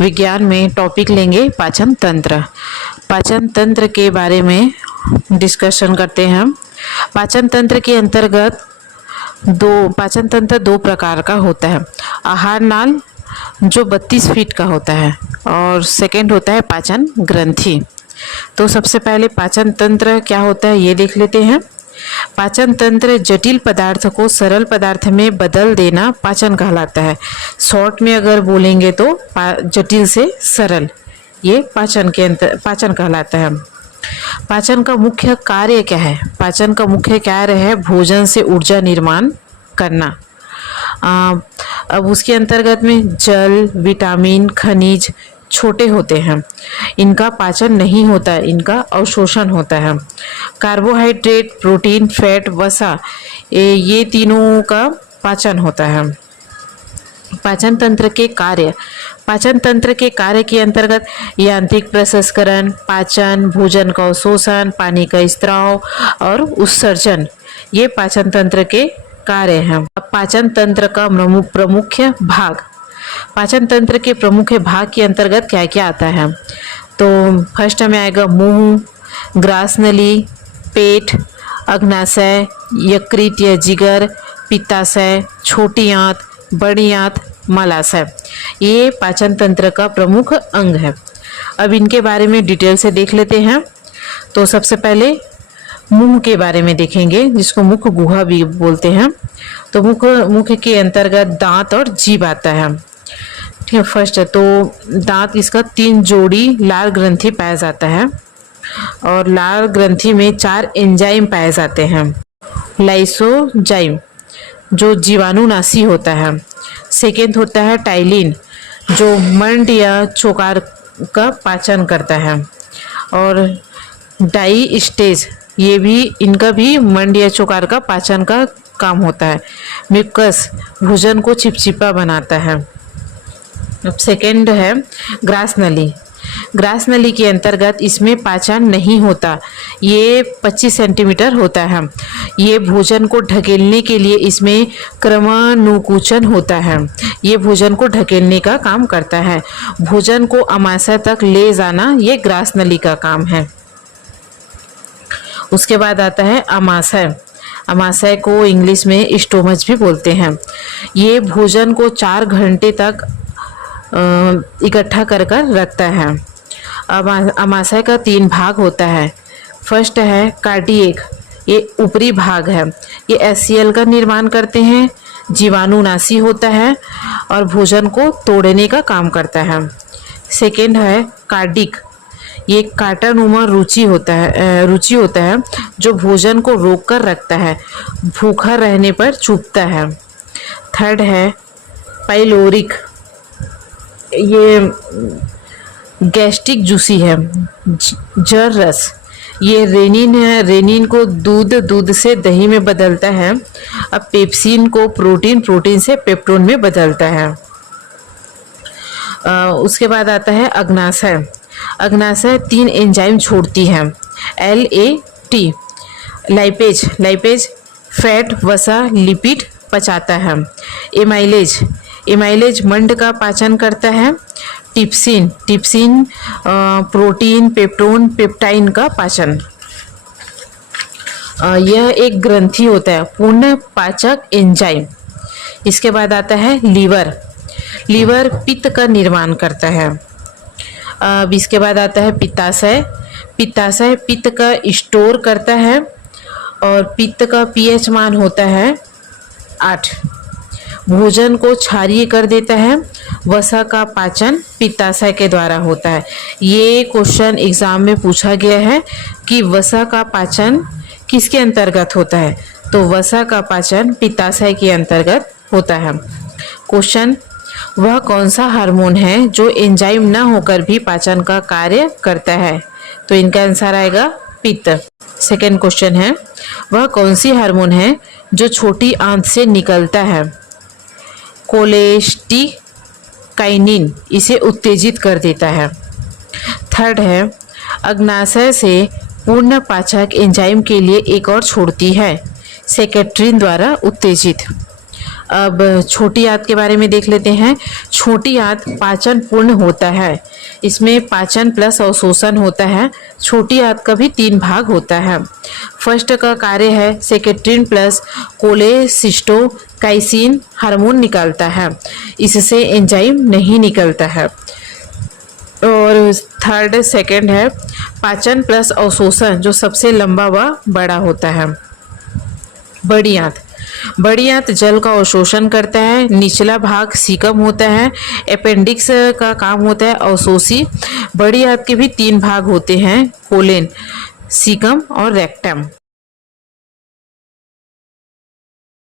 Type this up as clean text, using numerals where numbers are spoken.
विज्ञान में टॉपिक लेंगे पाचन तंत्र। पाचन तंत्र के बारे में डिस्कशन करते हैं हम। पाचन तंत्र के अंतर्गत पाचन तंत्र दो प्रकार का होता है। आहार नाल जो 32 फीट का होता है और सेकंड होता है पाचन ग्रंथि। तो सबसे पहले पाचन तंत्र क्या होता है ये देख लेते हैं। पाचन तंत्र जटिल पदार्थ को सरल पदार्थ में बदल देना पाचन कहलाता है। शॉर्ट में अगर बोलेंगे तो जटिल से सरल, ये पाचन कहलाता है। पाचन का मुख्य कार्य क्या है? पाचन का मुख्य कार्य है भोजन से ऊर्जा निर्माण करना। अब उसके अंतर्गत में जल, विटामिन, खनिज छोटे होते हैं, इनका पाचन नहीं होता है, इनका अवशोषण होता है। कार्बोहाइड्रेट, प्रोटीन, फैट, वसा ये तीनों का पाचन होता है। पाचन तंत्र के कार्य। पाचन तंत्र के कार्य के अंतर्गत यांत्रिक प्रसंस्करण, पाचन, भोजन का अवशोषण, पानी का स्त्राव और उत्सर्जन, ये पाचन तंत्र के कार्य हैं। पाचन तंत्र का प्रमुख भाग। पाचन तंत्र के प्रमुख भाग के अंतर्गत क्या क्या आता है? तो फर्स्ट में आएगा मुंह, ग्रास नली, पेट, अग्नाशय, यकृत या जिगर, पित्ताशय, छोटी आंत, बड़ी आंत, मलाशय, ये पाचन तंत्र का प्रमुख अंग है। अब इनके बारे में डिटेल से देख लेते हैं। तो सबसे पहले मुंह के बारे में देखेंगे, जिसको मुख गुहा भी बोलते हैं। तो मुख के अंतर्गत दांत और जीभ आता है। ठीक है, फर्स्ट है तो दांत, इसका 3 जोड़ी लाल ग्रंथि पाया जाता है और लाल ग्रंथि में 4 एंजाइम पाए जाते हैं। लाइसोजाइम जो जीवाणुनाशी होता है। सेकेंड होता है टाइलिन जो मंड या चोकार का पाचन करता है। और डाइस्टेज, ये भी, इनका भी मंड या चोकार का पाचन का काम होता है। म्यूकस भोजन को चिपचिपा बनाता है। अब सेकेंड है ग्रास नली। ग्रास नली के अंतर्गत इसमें पाचन नहीं होता, ये 25 सेंटीमीटर होता है। ये भोजन को ढकेलने के लिए इसमें क्रमानुकुंचन होता है, ये भोजन को ढकेलने का काम करता है। भोजन को अमाशय तक ले जाना, ये ग्रास नली का काम है। उसके बाद आता है अमाशय। अमाशय को इंग्लिश में स्टोमच भी बोलते हैं। ये भोजन को 4 घंटे तक इकट्ठा कर रखता है। अमाशय का 3 भाग होता है। फर्स्ट है कार्डियक, ये ऊपरी भाग है, ये एचसीएल का निर्माण करते हैं, जीवाणुनाशी होता है और भोजन को तोड़ने का काम करता है। सेकेंड है कार्डिक, ये कांटानुमा रुचि होता है जो भोजन को रोक कर रखता है, भूखा रहने पर चुभता है। थर्ड है पाइलोरिक, ये गैस्ट्रिक जूसी है, जर रस, ये रेनिन है, रेनिन को दूध से दही में बदलता है। अब पेप्सिन को प्रोटीन से पेप्टोन में बदलता है। उसके बाद आता है अग्नाशय। अग्नाशय 3 एंजाइम छोड़ती है। LAT, लाइपेज फैट, वसा, लिपिड पचाता है। एमाइलेज मंड का पाचन करता है। टिप्सिन प्रोटीन, पेप्टोन, पेप्टाइन का पाचन। यह एक ग्रंथि होता है, पूर्ण पाचक एंजाइम। इसके बाद आता है लीवर पित्त का निर्माण करता है। अब इसके बाद आता है पित्ताशय पित्त का स्टोर करता है और पित्त का पीएच मान होता है 8। भोजन को क्षारीय कर देता है। वसा का पाचन पित्ताशय के द्वारा होता है। ये क्वेश्चन एग्जाम में पूछा गया है कि वसा का पाचन किसके अंतर्गत होता है? तो वसा का पाचन पित्ताशय के अंतर्गत होता है। क्वेश्चन, वह कौन सा हार्मोन है जो एंजाइम न होकर भी पाचन का कार्य करता है? तो इनका आंसर आएगा पित्त। सेकेंड क्वेश्चन है, वह कौन सी हार्मोन है जो छोटी आंत से निकलता है? कोलेस्टिकाइनिन इसे उत्तेजित कर देता है। थर्ड है, अग्नाशय से पूर्ण पाचक एंजाइम के लिए एक और छोड़ती है, सेक्रेटिन द्वारा उत्तेजित। अब छोटी आंत के बारे में देख लेते हैं। छोटी आंत पाचन पूर्ण होता है, इसमें पाचन प्लस अवशोषण होता है। छोटी आंत का भी 3 भाग होता है। फर्स्ट का कार्य है सेक्रेटिन प्लस कोलेसिस्टोकाइसिन हार्मोन निकालता है, इससे एंजाइम नहीं निकलता है। और थर्ड सेकंड है पाचन प्लस अवशोषण, जो सबसे लंबा व बड़ा होता है। बड़ी आंत, बड़ी आंत जल का अवशोषण करता है। निचला भाग सीकम होता है। अपेंडिक्स का काम होता है अवशोषी। बड़ी आंत के भी 3 भाग होते हैं, कोलेन, सीकम और रेक्टम।